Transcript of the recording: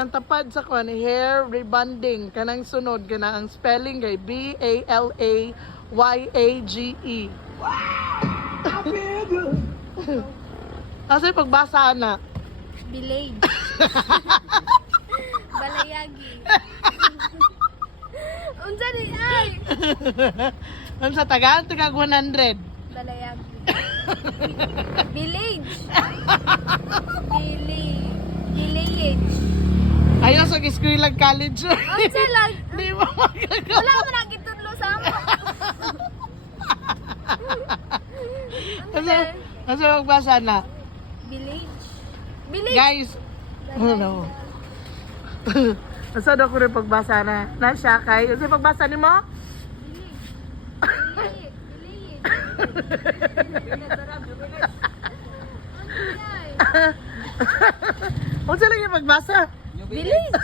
Ang tapad sa kwan, hair rebonding. Kanang sunod, kanang ang spelling kay B-A-L-A-Y-A-G-E. Kasi pagbasa na. Village. Balayagi. Unsa di ay? Ang sa taga 100. Balayagi. Village. Village. Ayaw sa Eskwela College. Unsa lang? Di mo magagawa. Wala man ang gitudlo sa amo. Kasi magbasa na. Village. Village. Guys, ano? Asa daw ko rin pagbasa na. Nasya kay. Kasi pagbasa ni mo? Village. Kung sila yung pagbasa? Village.